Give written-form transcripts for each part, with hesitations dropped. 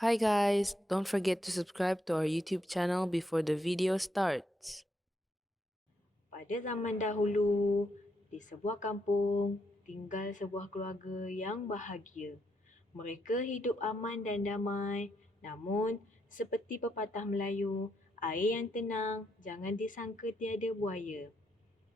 Hi guys, don't forget to subscribe to our YouTube channel before the video starts. Pada zaman dahulu, di sebuah kampung, tinggal sebuah keluarga yang bahagia. Mereka hidup aman dan damai, namun seperti pepatah Melayu, air yang tenang jangan disangka tiada buaya.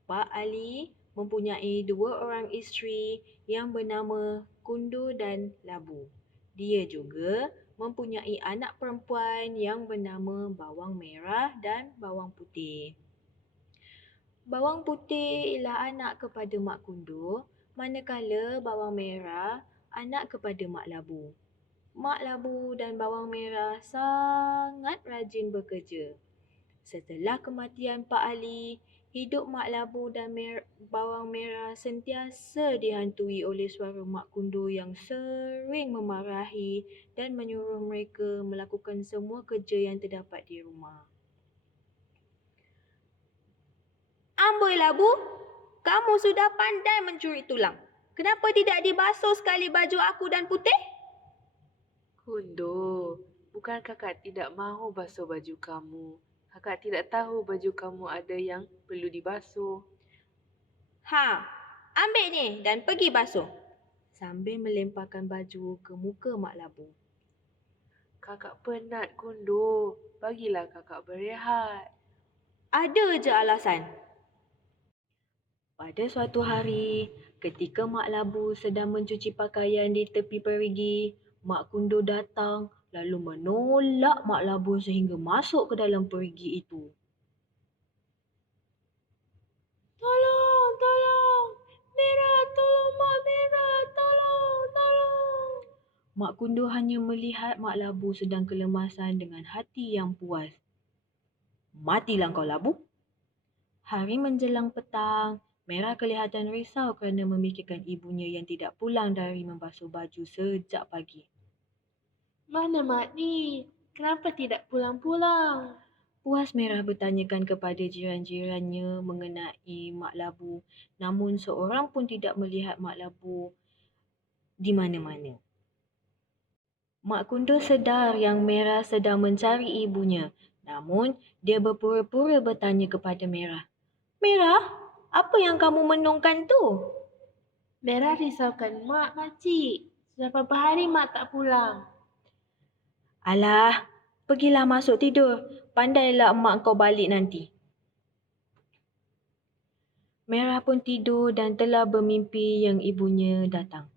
Pak Ali mempunyai dua orang isteri yang bernama Kundu dan Labu. Dia juga mempunyai anak perempuan yang bernama Bawang Merah dan Bawang Putih. Bawang putih ialah anak kepada Mak Kundur, manakala bawang merah anak kepada Mak Labu. Mak Labu dan bawang merah sangat rajin bekerja. Setelah kematian Pak Ali, hidup Mak Labu dan bawang merah sentiasa dihantui oleh suara Mak Kundur yang sering memarahi dan menyuruh mereka melakukan semua kerja yang terdapat di rumah. Amboi Labu, kamu sudah pandai mencuri tulang. Kenapa tidak dibasuh sekali baju aku dan putih? Kundo, bukan kakak tidak mahu basuh baju kamu. Kakak tidak tahu baju kamu ada yang perlu dibasuh. Ha, ambil ni dan pergi basuh. Sambil melemparkan baju ke muka Mak Labu. Kakak penat, Kundo. Bagilah kakak berehat. Ada je alasan. Pada suatu hari, ketika Mak Labu sedang mencuci pakaian di tepi perigi, Mak Kundo datang lalu menolak Mak Labu sehingga masuk ke dalam perigi itu. Tolong, tolong. Merah, tolong Mak Merah. Tolong, tolong. Mak Kundo hanya melihat Mak Labu sedang kelemasan dengan hati yang puas. Matilah kau Labu. Hari menjelang petang, Merah kelihatan risau kerana memikirkan ibunya yang tidak pulang dari membasuh baju sejak pagi. Mana mak ni? Kenapa tidak pulang-pulang? Puas Merah bertanyakan kepada jiran-jirannya mengenai Mak Labu, namun seorang pun tidak melihat Mak Labu di mana-mana. Mak Kundur sedar yang Merah sedang mencari ibunya, namun dia berpura-pura bertanya kepada Merah. Merah, apa yang kamu menungkan tu? Merah risaukan mak, makcik. Sudah berapa hari mak tak pulang? Alah, pergilah masuk tidur. Pandailah emak kau balik nanti. Merah pun tidur dan telah bermimpi yang ibunya datang.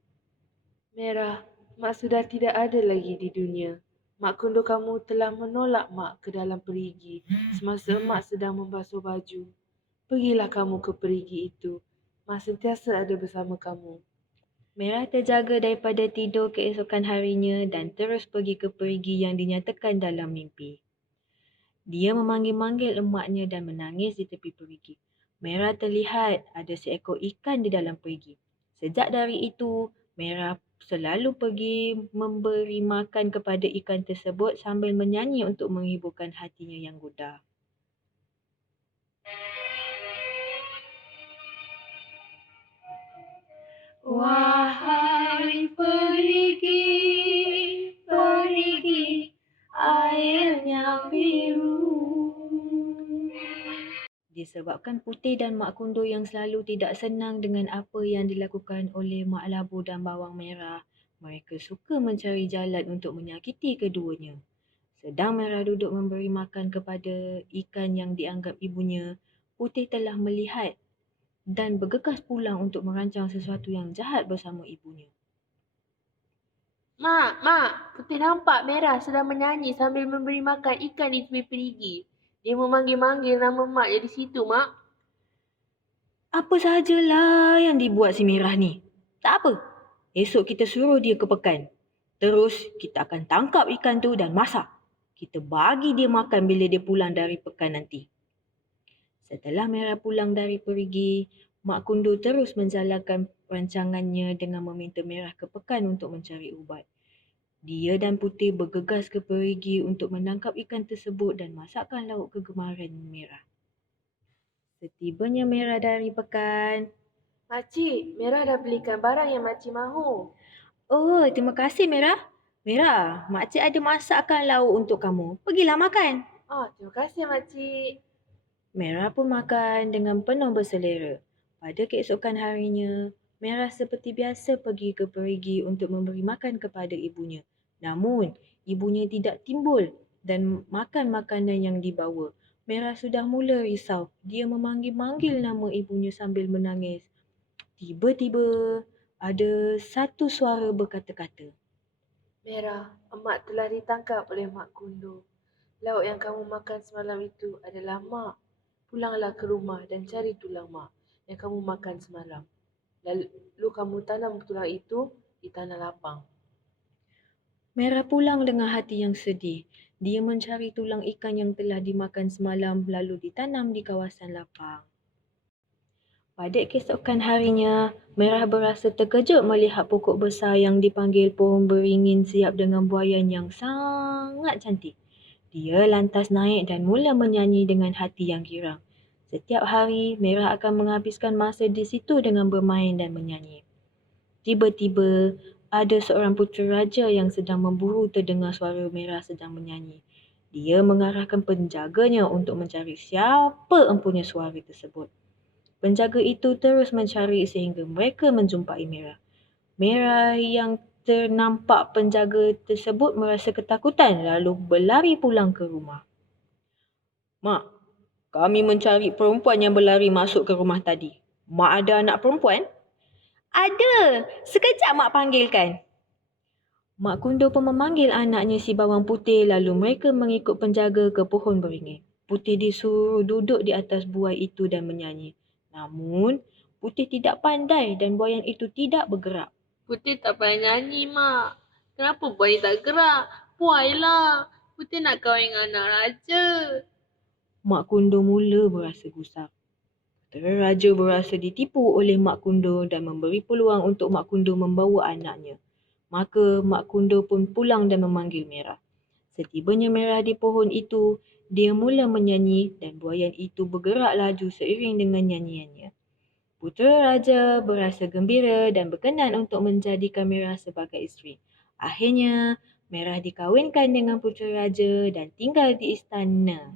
Merah, mak sudah tidak ada lagi di dunia. Mak Kundo kamu telah menolak mak ke dalam perigi semasa mak sedang membasuh baju. Pergilah kamu ke perigi itu. Mak sentiasa ada bersama kamu. Merah terjaga daripada tidur keesokan harinya dan terus pergi ke perigi yang dinyatakan dalam mimpi. Dia memanggil-manggil emaknya dan menangis di tepi perigi. Merah terlihat ada seekor ikan di dalam perigi. Sejak dari itu, Merah selalu pergi memberi makan kepada ikan tersebut sambil menyanyi untuk menghiburkan hatinya yang gundah. Wahai perigi, perigi, airnya biru. Disebabkan Putih dan Mak Kundur yang selalu tidak senang dengan apa yang dilakukan oleh Mak Labu dan Bawang Merah, mereka suka mencari jalan untuk menyakiti keduanya. Sedang Merah duduk memberi makan kepada ikan yang dianggap ibunya, Putih telah melihat dan bergegas pulang untuk merancang sesuatu yang jahat bersama ibunya. Mak, Putih nampak Merah sedang menyanyi sambil memberi makan ikan di tepi perigi. Dia memanggil-manggil nama mak di situ, mak. Apa sahajalah yang dibuat si Merah ni. Tak apa, esok kita suruh dia ke pekan. Terus kita akan tangkap ikan tu dan masak. Kita bagi dia makan bila dia pulang dari pekan nanti. Setelah Merah pulang dari perigi, Mak Kundur terus menjalankan rancangannya dengan meminta Merah ke pekan untuk mencari ubat. Dia dan Putih bergegas ke perigi untuk menangkap ikan tersebut dan masakkan lauk kegemaran Merah. Setibanya Merah dari pekan. Makcik, Merah dah belikan barang yang makcik mahu. Oh, terima kasih Merah. Merah, makcik ada masakkan lauk untuk kamu. Pergilah makan. Terima kasih makcik. Merah pun makan dengan penuh berselera. Pada keesokan harinya, Merah seperti biasa pergi ke perigi untuk memberi makan kepada ibunya. Namun, ibunya tidak timbul dan makan makanan yang dibawa. Merah sudah mula risau. Dia memanggil-manggil nama ibunya sambil menangis. Tiba-tiba, ada satu suara berkata-kata. Merah, emak telah ditangkap oleh Mak Kundo. Lauk yang kamu makan semalam itu adalah mak. Pulanglah ke rumah dan cari tulang mak yang kamu makan semalam. Lalu kamu tanam tulang itu di tanah lapang. Merah pulang dengan hati yang sedih. Dia mencari tulang ikan yang telah dimakan semalam lalu ditanam di kawasan lapang. Pada keesokan harinya, Merah berasa terkejut melihat pokok besar yang dipanggil pohon beringin siap dengan buaian yang sangat cantik. Dia lantas naik dan mula menyanyi dengan hati yang girang. Setiap hari, Merah akan menghabiskan masa di situ dengan bermain dan menyanyi. Tiba-tiba, ada seorang putera raja yang sedang memburu terdengar suara Merah sedang menyanyi. Dia mengarahkan penjaganya untuk mencari siapa empunya suara tersebut. Penjaga itu terus mencari sehingga mereka menjumpai Merah. Merah yang ternampak penjaga tersebut merasa ketakutan lalu berlari pulang ke rumah. Mak, kami mencari perempuan yang berlari masuk ke rumah tadi. Mak ada anak perempuan? Ada. Sekejap mak panggilkan. Mak Kundo pun memanggil anaknya si bawang putih lalu mereka mengikut penjaga ke pohon beringin. Putih disuruh duduk di atas buai itu dan menyanyi. Namun, Putih tidak pandai dan buaian itu tidak bergerak. Putih tak payah nyanyi, Mak. Kenapa buaya tak gerak? Puailah. Putih nak kahwin dengan anak raja. Mak Kundo mula berasa gusar. Putera raja berasa ditipu oleh Mak Kundo dan memberi peluang untuk Mak Kundo membawa anaknya. Maka Mak Kundo pun pulang dan memanggil Merah. Setibanya Merah di pohon itu, dia mula menyanyi dan buaian itu bergerak laju seiring dengan nyanyiannya. Putera raja berasa gembira dan berkenan untuk menjadikan Merah sebagai isteri. Akhirnya, Merah dikahwinkan dengan putera raja dan tinggal di istana.